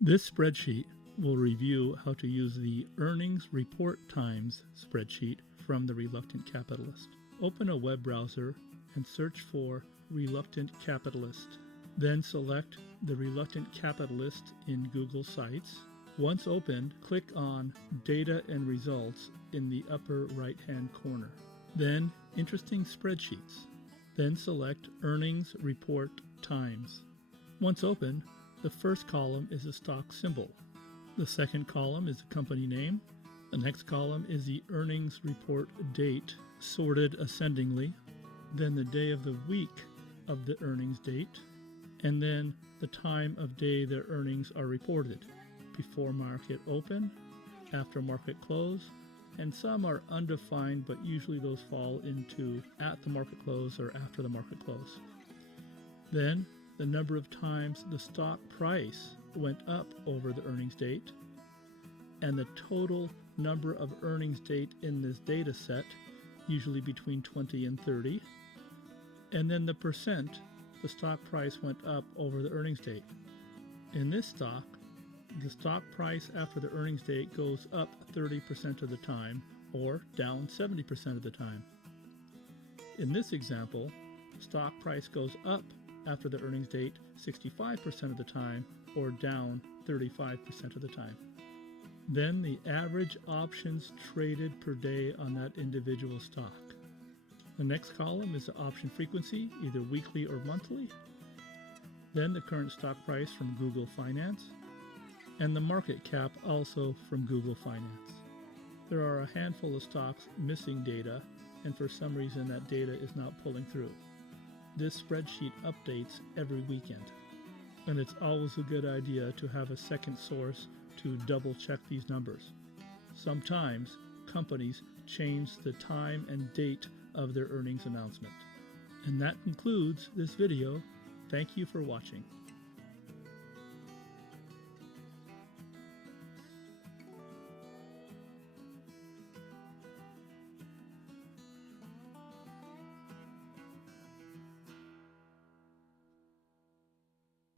This spreadsheet will review how to use the Earnings Report Times spreadsheet from The Reluctant Capitalist. Open a web browser and search for Reluctant Capitalist. Then select The Reluctant Capitalist in Google Sites. Once opened, click on Data and Results in the upper right-hand corner. Then Interesting Spreadsheets. Then select Earnings Report Times. Once open, the first column is a stock symbol. The second column is the company name. The next column is the earnings report date, sorted ascendingly. Then the day of the week of the earnings date. And then the time of day the earnings are reported. Before market open, after market close, and some are undefined, but usually those fall into at the market close or after the market close. Then the number of times the stock price went up over the earnings date, and the total number of earnings date in this data set, usually between 20 and 30, and then the percent the stock price went up over the earnings date. In this stock, the stock price after the earnings date goes up 30% of the time or down 70% of the time. In this example, stock price goes up after the earnings date 65% of the time or down 35% of the time. Then the average options traded per day on that individual stock. The next column is the option frequency, either weekly or monthly. Then the current stock price from Google Finance, and the market cap also from Google Finance. There are a handful of stocks missing data, and for some reason that data is not pulling through. This spreadsheet updates every weekend, and it's always a good idea to have a second source to double check these numbers. Sometimes companies change the time and date of their earnings announcement. And that concludes this video. Thank you for watching.